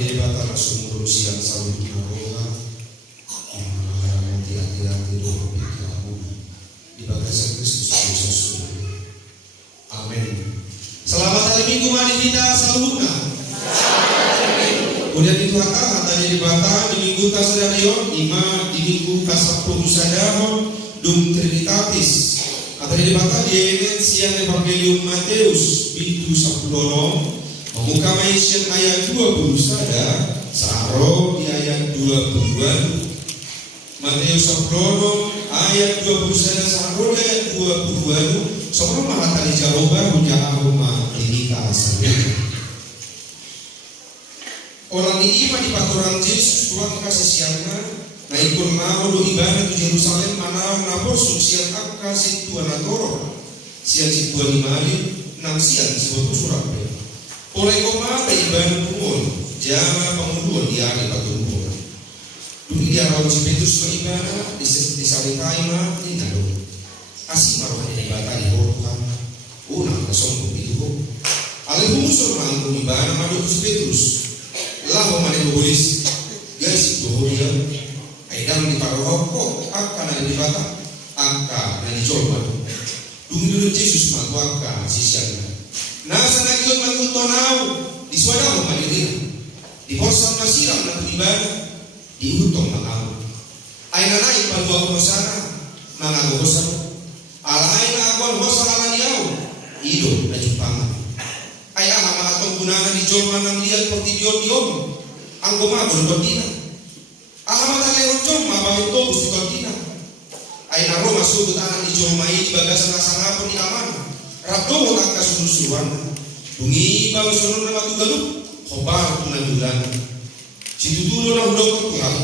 Atau batala sumur siang sawit narola yang mengalami hati-hati doa pikiranmu di bagasan Kristus Yesus. Amin. Selamat hari Minggu mari kita salutna. Kemudian itu katanya di bata di minggu tasadarion ima di minggu kasapung sadahon dum trinitatis. Atau di bata di siang Evangelium Matius pintu 10 membuka Maisyen ayat 20 sada saro di ayat 22 Matius 10 ayat 20 sada saro di ayat 22 semua mahatali jawaban hujah aroma klinika asal. Orang ini di patoran Yesus Tuhan kasih siangna na ikon mau do ibadah di Yerusalem mana nabor suksian ak kasih Tuhan atoro siang si Tuhan imali nang siang sebuah surat oleh koma ibadah pun jangan pengunduan di hari patunduan dulu dia rawat si Petrus beribadah di salitai mah di nado asih marohnya ibadah di Tuhan unang kesombong itu alih musuh mangkung ibadah madu si Petrus lahu mani bolis guys boholia aidam di paroko akan ada di bata angka dan dicoba dulu Yesus matuaka sisiannya nasa nagiot magutonau di suadaw malirina di bosan masiram na ibadah di utong makamu ay nanay pagwa ko sana mga gosan alay na ako wasala niyaw ido na jupangan ay ang mga tunggunanan ni Jorman ng liyan portidion ang gumagol kontina ang matalayon Jorma bahit to gusto kontina ay naro masugod anak ni Jorma di bagasan na sangapon ni Aman rapdo mo ang kasunusuan tungi bang sunod na matugalog kobar tunadulan situtulo na hulog ko tulang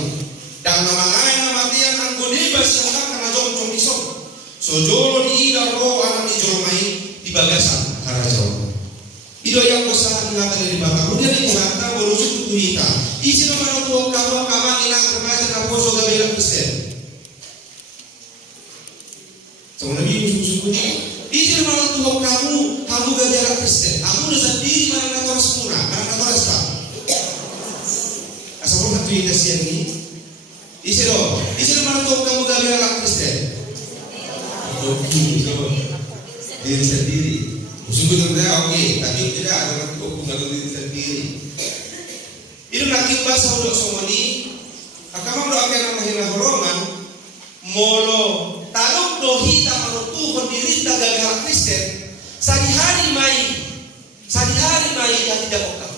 dan namangay na matian ang gunibas yang akan na jom isok so jolo di idaro anak ni Jorma di bagasan karajaw Ido yang besar ingatan dari bata. Kemudian ingatan merujuk kuita. Isi nomor itu kamu inang remaja na poso gabela Kristen. Sama Nabi musuh kuita. Isi nomor itu kamu gabela Kristen. Aku udah sendiri mana nator semua, mana nator esta. Asal pun hati kita siang ini. Isi nomor itu kamu gabela Kristen. Diri sendiri. Musuh terdapat oke, tapi tidak ada nanti hubungan diri sendiri. Itu nanti bahasa udah somoni, akan doa kena mahina horoman, molo taluk dohita manutu kondiri dagang Kristen, sehari mai yang tidak kokang,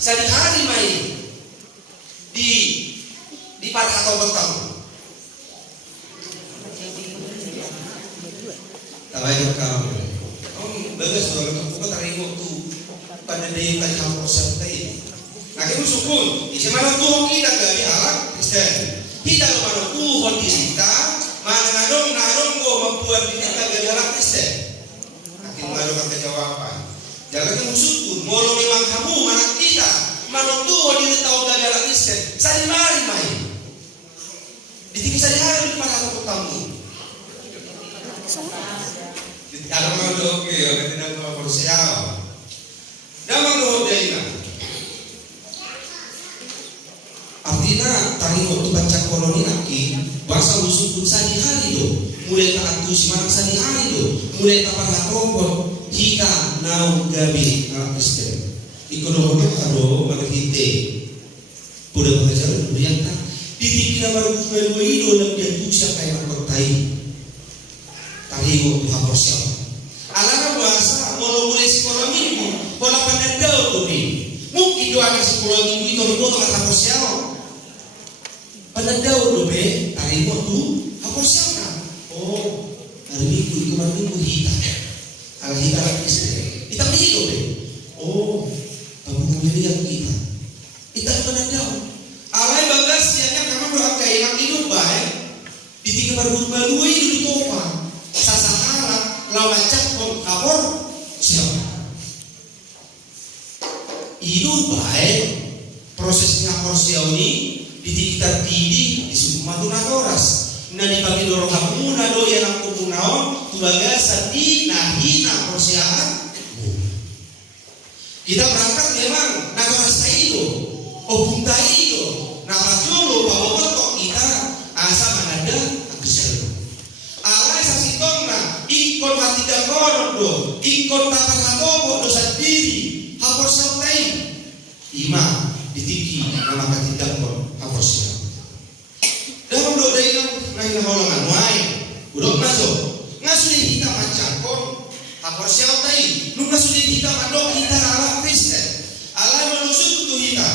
sehari mai di pada atau bertamu. Tabayang kamu. Bagas doang aku taringo tu pada day tadi kamu santai. Nah kita sukun, isi mana tuh kita gabi alat Kristen. Kita mana tuh kita mana nadong go membuat kita gabi alat Kristen. Akhir ngado kata jawaban. Jangan kamu sukun, molo memang kamu mana kita mana tuh diri tahu gabi alat Kristen. Saya mari main. Ditinggi saya hari pada aku tamu. Kalau mau oke, orang tidak mau bersiap. Dalam doa dia artinya tadi waktu baca koloni lagi bahasa musuh pun sadi hari do, mulai tak atus marang sadi hari do, mulai tak pada kompor hika nau gabi anak Kristen. Ikono kado maghite. Pudah pengajaran kemudian kan ditipina baru kudu ido dan dia tuh siapa yang bertai. Tadi waktu hapus siapa? Alarm bahasa mau mulai sekolah minggu, kalau pandang tuh nih, mungkin doa sekolah minggu itu mau tak hapus siapa? Pandang tuh be, hari waktu hapus siapa? Oh, hari minggu di kemarin minggu hita Kristen, kita hidup be. Oh, kamu yang kita pandang. Alai bagas sianya kamu doa kayak hidup baik, di tiga baru itu ditopang. Sasakala lawan cakap kapor siapa? Itu baik prosesnya korsiau ini di sekitar tidi di Sumatera Natoras. Nah dibagi dorong kamu nado yang aku punaon tubaga sati nahina korsiaan. Kita berangkat memang nakarasa itu, punta itu, nakajolo bawa kotok kita asa manada akusel. Alai sasitongna ikon hati dakon do, ikon takan hatobo do sendiri, hapor sautai. Ima ditiki nama hati dakon hapor sel. Dalam do dari nang holongan wai, udok masuk. Ngasih kita macakon hapor sautai. Nunggu sudah kita mandok kita ala Kristen, ala melusuk tu kita.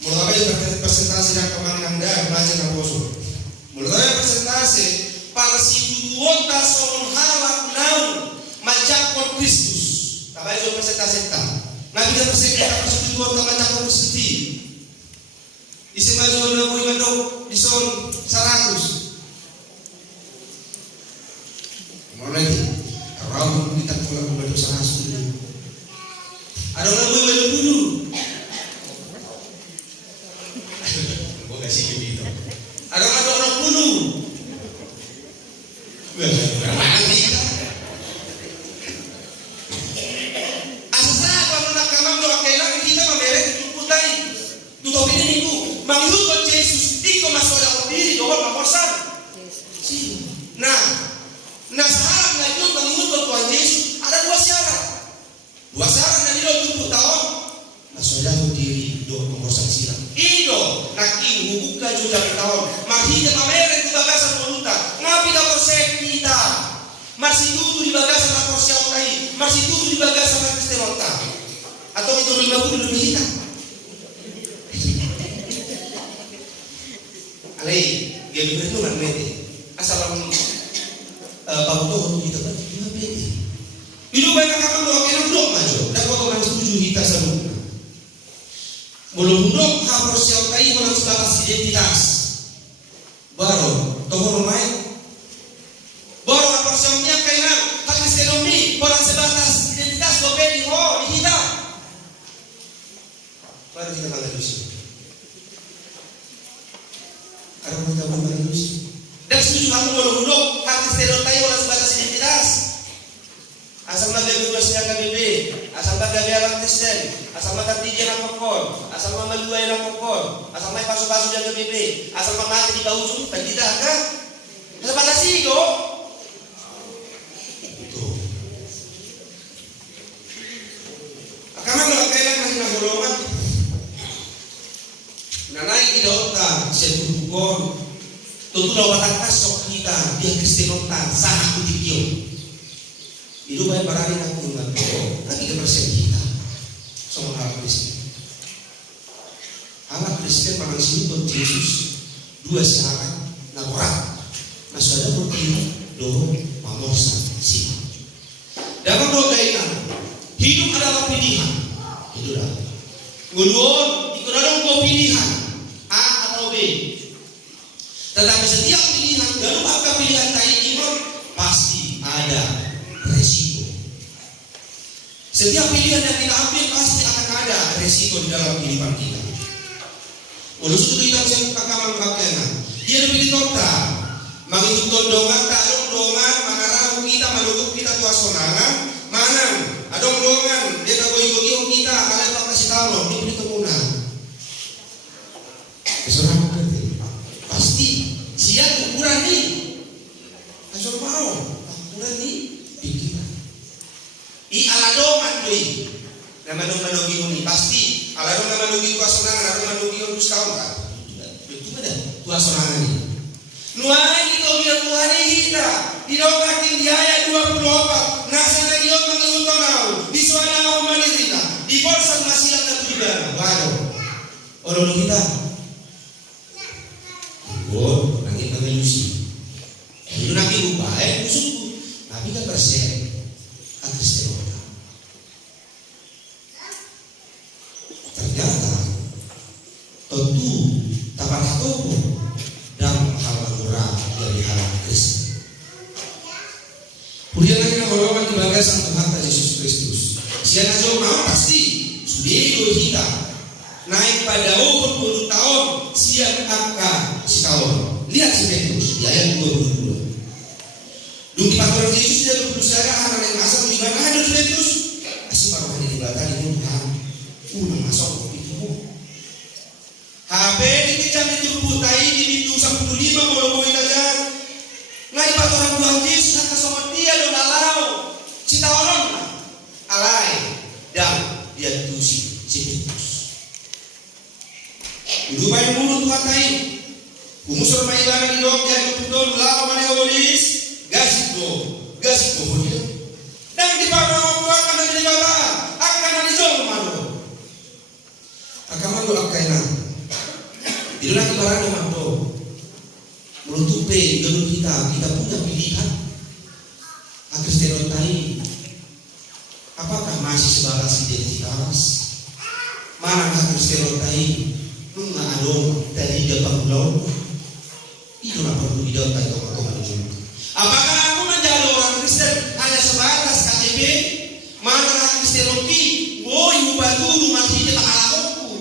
Mulai dari presentasi dan kemarin anda belajar dan bosan. Mulai presentasi para si tuota soal halak naun macakon Kristus. Tapi itu presentasi tak. Nabi dan presentasi para si tuota macakon Kristus. Isi maju nak boleh mandok di son 100. Mulai Rabu kita pulang kepada sana dulu. Ada orang boleh dulu. Gua kasih gitu. Ada orang dulu. Mana kita? Asal kalau nak kamar doa kehilangan kita memberi putai. Tutup ini niku. Manglukan Yesus iko masalah diri doa makosan. Nah syarat lanjut mengikut Tuhan Yesus ada 2 syarat. 2 syarat yang tidak 20 tahun. Masalah diri do mengosak sila. Ido naki buka juga tahun. Mahida mamere di bagasan voluta. Ngapi da persek kita. Masih tutu di bagasan la porsiau tai. Masih tutu di bagasan la Kristenota. Atau itu 50 lebih kita. Alai, dia bernuan mete. Asal Pabuto kita kan cuma beda. Hidup banyak kamu doa kena blok maju. Dan kau orang setuju kita semua. Belum blok harus siap kai orang sebatas identitas. Baru tohor main. Baru harus siapnya kena hak Kristenomni orang sebatas identitas bopedi di kita. Baru kita malah dosa. Karena kita bukan dosa. Dan setuju kamu belum hak stereotip orang sebatas identitas. Asal naga bebasnya KBB, asal naga biaran Kristen, asal naga tiga nak pokok, asal naga dua yang pokok, asal naga pasu-pasu jaga KBB, asal naga di bawah tu, tak tidak kan? Asal pada sih kok. Karena kalau kalian masih nak golongan, nanai tidak otak, setu bukon. Tentu lawatan kasok kita dia Kristenota sah kutikio. Itu banyak barang yang aku ingat. Tapi kepersen kita sama hal Kristen. Anak Kristen makan sini Yesus 2 syarat nakorat. Nasada bukti do pamorsan sih. Dalam doa ini hidup adalah pilihan. Itulah. Nguluon ikut ada pilihan A atau B. Tetapi setiap pilihan, dalam apa pilihan tadi iman pasti ada resiko. Setiap pilihan yang kita ambil pasti akan ada resiko di dalam kehidupan kita. Walau sudah kita bisa kakamang kakena, dia lebih total, mengikut tondongan, tak tondongan, mengarah kita, menukuk kita tua sonangan, mana ada tondongan, dia tak boleh kita, kalian tak kasih tahu, dia beri kemunan. Kesorangan berarti. Pasti siap ukuran nih, asal mau ukuran nih pikiran. Aladoman doi, nama dogi ini pasti aladom nama dogi tua sonangan, aladom dogi untuk tahun kan? Itu ada tua sonangan ini. Nuai kita biar Tuhan kita didokakin di ayat 24. Nasa na Diyos mangingutong nao, di suana ako manitila, di borsa masilang na tuliban. Bago, orang kita. Oh, nanti mengelusi. Itu nanti ubah, musuhku. Tapi kan persen, Kristen. Ternyata, tentu tapak toko dan hal murah dari hal Kristen. Kemudian lagi orang di bagasan Tuhan Yesus Kristus. Siapa jauh mau pasti sudah kita naik pada umur 20 tahun siap angka setahun. Lihat si Petrus di ayat 22. Dulu patoran Yesus dia berusaha anak yang asal di mana ada Petrus? Asal baru di belakang itu unang masuk itu mo. Habe di kecam itu butai di pintu 15 mau na dyan. Ngay patorang Tuhan Yesus nakasama dia do nalaw. Cita orang na alay dan dia tusi si Petrus. Udu may mulut Tuhan tayo. Kumusor may ibanan ni Dok yan tutun lawa maneolis gasit do dia. Dan di pada orang akan dari bala akan dari jauh malu. Akan malu akaina. Di dalam ibarat manto menutupi gedung kita punya pilihan. Kristen tadi, apakah masih sebatas identitas? Manakah Kristen tadi? Nunga adong dari depan pulau. Itu lah perlu didapat teman-teman. Apakah aku menjadi orang Kristen hanya sebatas KTP? Manakah Kristen loki? Boy ubatu rumah kita alaku.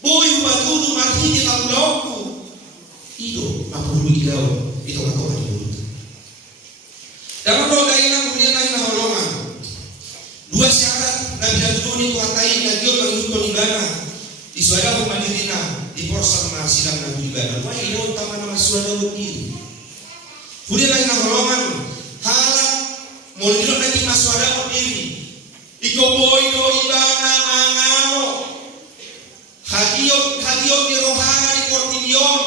Boy ubatu rumah kita pulauku. Itu apa perlu didapat? Itu teman-teman. Dalam doa ini kemudian lagi holongan. Dua syarat Nabi Duduni Tuhan tayin dan dia mengikut ibana. Di suara pemandirina di porsa silang Nabi ibana. Wah ini utama nama suara ini. Kemudian lagi holongan. Halak mau dilihat lagi mas suara ini. Ikoboy do ibana mangao. Hadiot di rohana di portibion.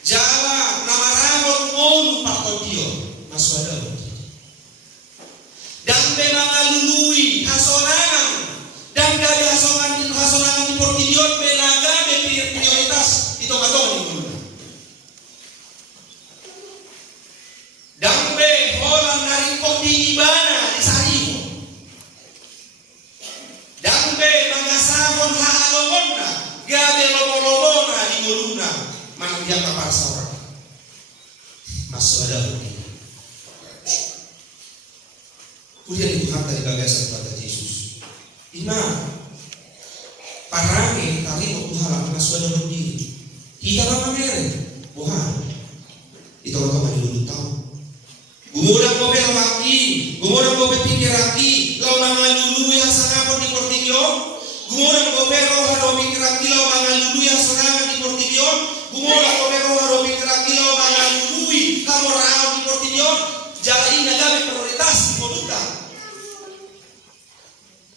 Jawa nama ramon ngolu pakotiyo. Mas suara. Dan memang alului hasonangan dan gada hasonangan di portidion benaga prioritas itu katong di mulut. Dan be holang narikok di ibana di sariho. Dan be mangasahon haalongonna gabe lomolomona di muluna manang dia kapar saurang. Mas saudara. Kemudian Tuhan dari bagasan kata Yesus. Ima parangi tali waktu halang masuk ada berdiri. Kita lama mere, Tuhan. Itu orang kau dulu tahu. Gumudang kau berwaki, gumudang kau berpikir lagi. Lau mangan dulu yang sangat di portibion. Gumudang kau berroh haro pikir lagi. Lau mangan dulu yang sangat di portibion. Gumudang kau berroh haro pikir lagi. Lau mangan dulu kamu rawat di portibion. Jalan ini adalah prioritas di produk.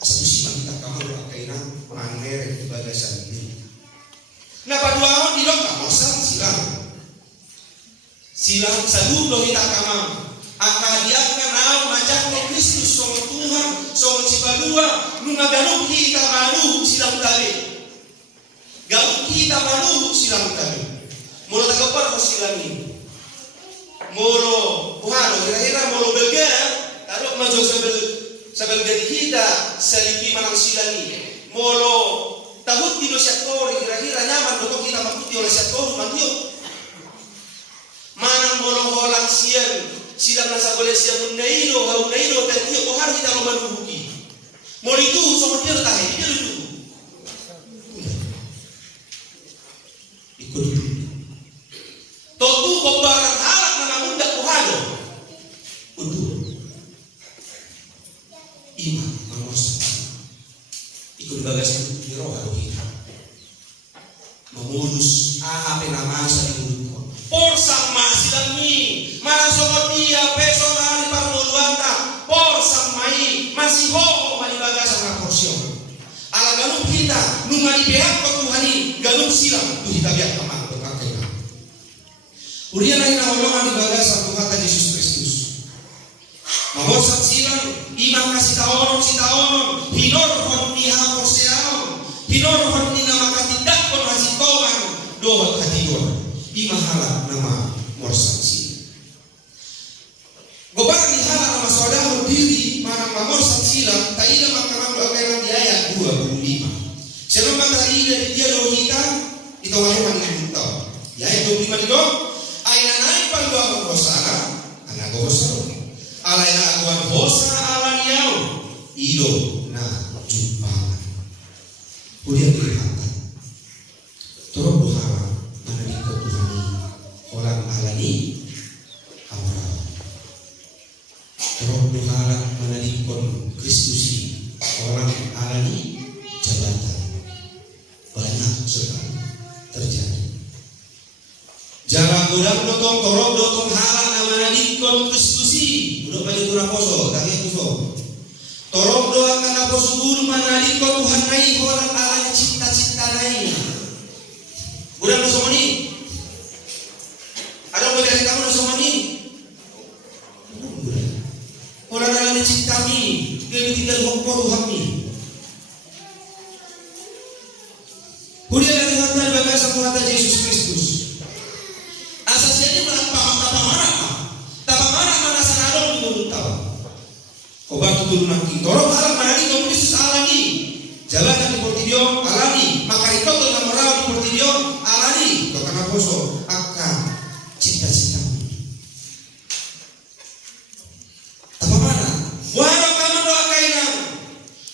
Satu simak kita kamar berkaitan manger ibadah sendiri. Nah pada awal di dalam kawasan silang sadulo kita kamar. Akadiakan awal majak no Kristus sama Tuhan sama cipalua nunga galuk kita malu silang tali. Galuk kita malu silang tali. Mula tagapar ko silang ini. Molo Tuhan kira-kira molo belger taruh maju sabel gadi kita selipi manang silani molo tahut dino sektor kira-kira nyaman betul kita makuti oleh sektor mandiyo manang molo holang sian silang nasa boleh sian unairo dan dia kohar kita roman buki molo itu sama dia tahe dia dulu ikut totu kobaran halak na namunda kohado udu ima mangos ikut bagas di roh kita memulus penamasa di mulut porsang masilang ni manasongot dia personal parmoluanta porsang mai masih ho mali bagas na porsyon ala galuk kita nungali pihak Tuhani galuk silang tu kita biar kamar berkata urian lain awalongan di bagas Tuhan Yesus Kristus mabosat silang imam kasih taonon hinor hon ni hapor seaon hinor hon ni nama katidak kon hasil kawan doa katiduan imam halak nama morsat silang gobar ni halak nama saudara diri mana morsat silang taida makamang doa di ayat 25 selama tadi dari dia doa kita itu wahai manggil di ayat 25 itu aina naik panduan berkosana anak gosano alai na aguan hosa alan yau ido na jumpangan kemudian dilihatkan turun buhara mengenai ketuhani orang alani awal turun buhara mengenai kon Kristusi orang alani jabat Godang dotong torok dotong halak nama dikon Kristusi. Udah balik tu raposo, tak yang kuso. Torok doa kana poso guru mana dikon Tuhan nai orang Allah cipta-cipta nai. Godang doso ni. Ada yang dari kamu doso ni? Orang Allah cipta ni, dia tinggal hokpo Tuhan ni. Kuliah dari Tuhan bagi sang Yesus Kristus. Asasnya tapamana mana sanadong dulu tahu. Obat turun nanti. Torok halang manadi komunis alani. Jalan di portidio alani. Maka itu tuh namorau di portidio alani. Kau kena poso akan cita-cita. Tapamana. Warang kamu doa kainang.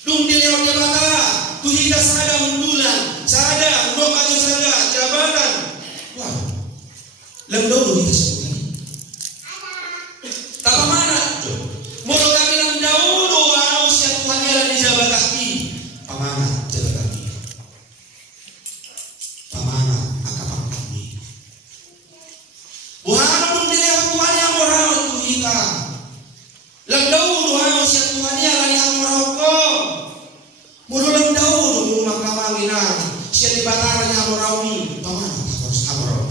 Dung dilihat dia bakala. Tuhida sada hundulan. Sada dua maju sada jabatan. Wah. Lemdo dulu kita sebutkan. Tapa mana? Mulu kami nang dahulu wau siap Tuhan jalan di jabataki. Pamana jabataki. Pamana akapang kami. Buhana pun dilihat Tuhan yang moral tu kita. Lemdo wau siap Tuhan jalan yang moral ko. Mulu lemdo dulu makamangina. Siap di bataran yang moral ni. Pamana harus moral.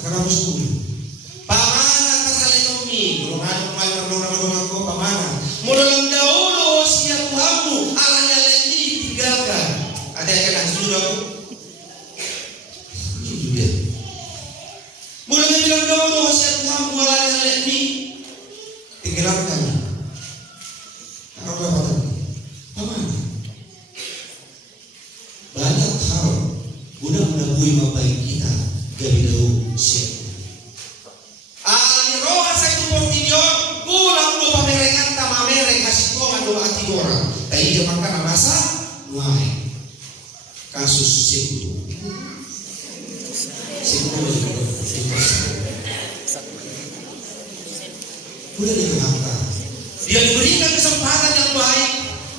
Akan harus dulu. Pamana tersalinomi. Kalau ada pemain berdona aku pamana. Mulai dahulu siap Tuhanmu alanya lagi tinggalkan. Ada yang kena setuju aku? Itu dia. Mulai bilang dahulu siap Tuhanmu alanya lagi tinggalkan. Apa kata? Pamana. Banyak hal guna menabui mabai kita. Dari dahulu siap. Alani roha saya tu portidio, pulang do pamerengan tamamereng kasih kongan do ati orang. Tapi dia makan masa, wah. Kasus sekutu. Sudah diangkat. Dia diberikan kesempatan yang baik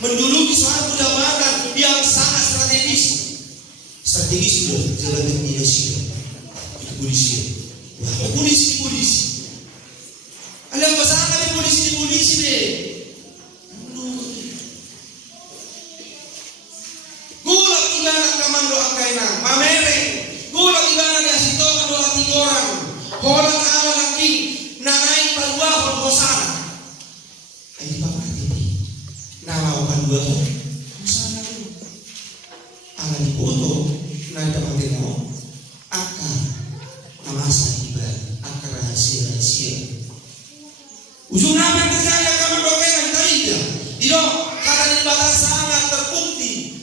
menduduki suatu jabatan yang sangat strategis. Strategis sudah jabatan Indonesia. Polisi. Wah, polisi. Alam pasang kami polisi deh. Gulak ibana kamando akaina, mamere. Gulak ibana kasito kado hati orang. Holang ala laki, nanai palwa hosana. Ay papa tipi. Nalaw palwa hosana. Ala di boto, na dapat mo. Akar masa ibadah akar rahasia. Ujung nama percaya kamu dokengan tidak. Tidak kata di batas sangat terbukti.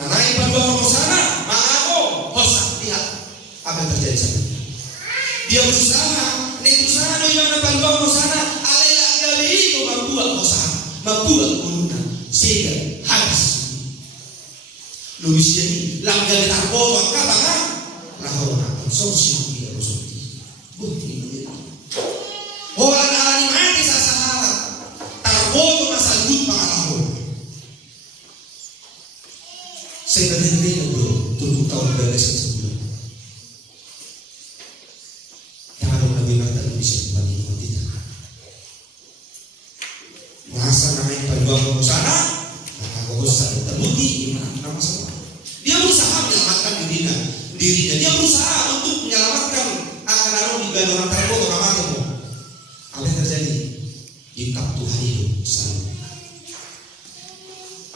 Nah naik pada sana, mengako hosak lihat apa yang terjadi sana. Dia berusaha dengan pada sana, alela gabi membuat hosak, membuat guna sehingga habis. Lulus jadi langgar tarbo maka bangga. Rahona solusi dia solusi. Bukti. Orang alani mati sasaran. Tarbo masal gut pangalaho. Sebenarnya bro, 7 tahun beres sebelum. Yang ada Nabi Muhammad bisa bagi kita. Masa namanya peluang sana, maka bosan terbukti nama sama. Dia berusaha menyelamatkan dirinya. Dia berusaha untuk menyelamatkan akan orang di bawah orang terbuat orang mati. Apa yang terjadi? Dikap Tuhan hidup selalu.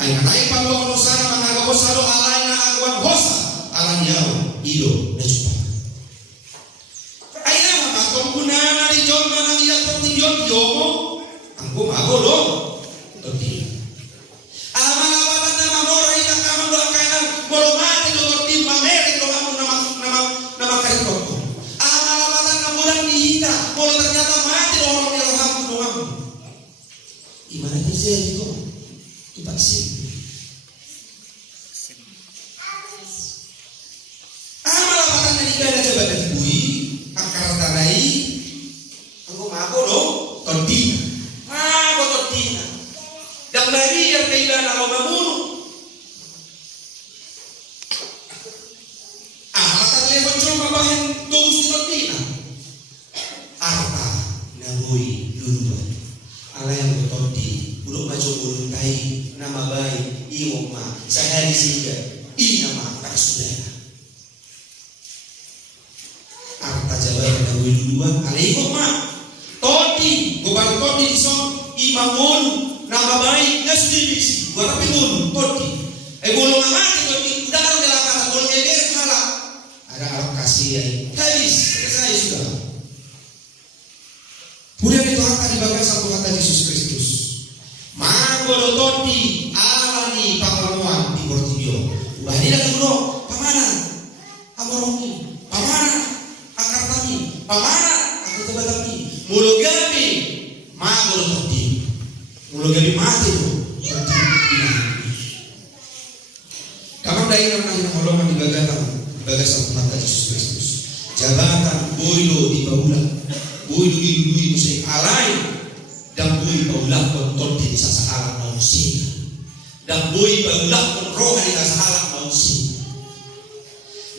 Ayah naik paluang sana mengaku selalu alainya aguan hosa alanya hidup dan cepat. Ayah mama kompunan di jom mana dia tertinjau jomo, angku mago dong, tertinjau. Gimana terjadi kok? Itu sih. Amal apatan dari gada coba dibui, akar tanai, aku mago dong, tontina, mago tontina. Dan dari yang kailan kalau bangun, boy dulu ala yang bertoti buruk maju buruntai nama baik iwok ma sehari sehingga nama tak sudah arta jabatan dahulu duluan ala iwok ma toti gobar toti disong imamun nama baik nggak sudah bisi gua tapi mun toti bolong mati toti udah kalau belakang bolong ngeber kalah ada Arab kasih ya habis selesai sudah. Kemudian itu harta dibagai satu kata Yesus Kristus. Mangolo toti alani pangalamuan di Portibio. Bahaya dulu pamana amoromi pamana akar tami pamana aku tebatami mulogami mangolo toti mulogami mati tu. Kamu dari orang yang holongan dibagai satu kata Yesus Kristus. Jabatan boilo di baulah. Bui dulu musik alai dan bui baulah kontol di sasaran manusia dan bui baulah roh di sasaran manusia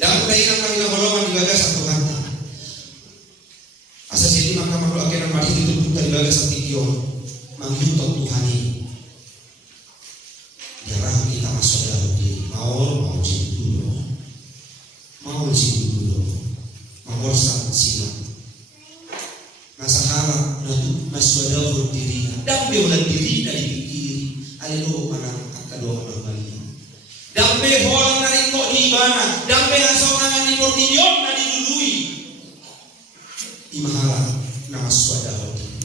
dan kainan kami golongan dibagai satu kata asas ini maka makhluk akhirnya mari itu pun dibagai satu kion menghitung Tuhan ini jarang kita masuk dalam diri mau jadi dulu mau sang silam masalah natu maswadahul dirinya dampe ulah diri dari pikir alelo mana akado normali dampe holang dari kok di mana dampe asongan di portidion na dilului imahala nama swadahul diri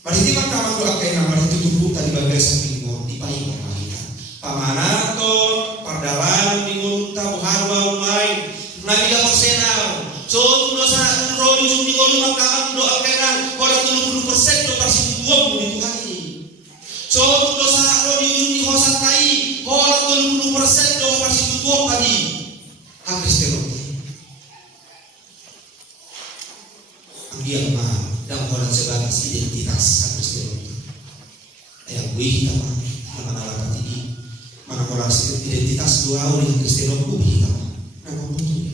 mariti maka mandu akai nama itu tubuh tadi bagai sampingo di paing kita pamanaton pardalan minggu tabuharwa umai nabi ka persenal so dosa roh ujung di ngolu maka doa kenan pada 70% doa sibuang di Tuhan ini. So dosa roh di ujung di hosat tai pada 70% doa sibuang tadi. Kristen. Dia mah dan orang sebagai identitas Kristen. Ayah gue kita mana alat ini mana orang identitas dua orang Kristen gue kita. Nama betul.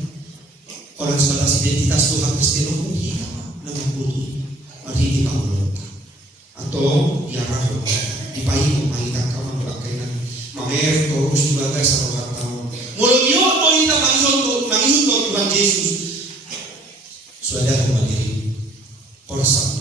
Orang sebatas identitas Tuhan Kristen pun kita nama butuh mari di Paulo atau diarah dipahi kita kawan berakainan mamer terus sebagai sahabat tahun mulio kita menghitung Tuhan Yesus sudah mandiri korsa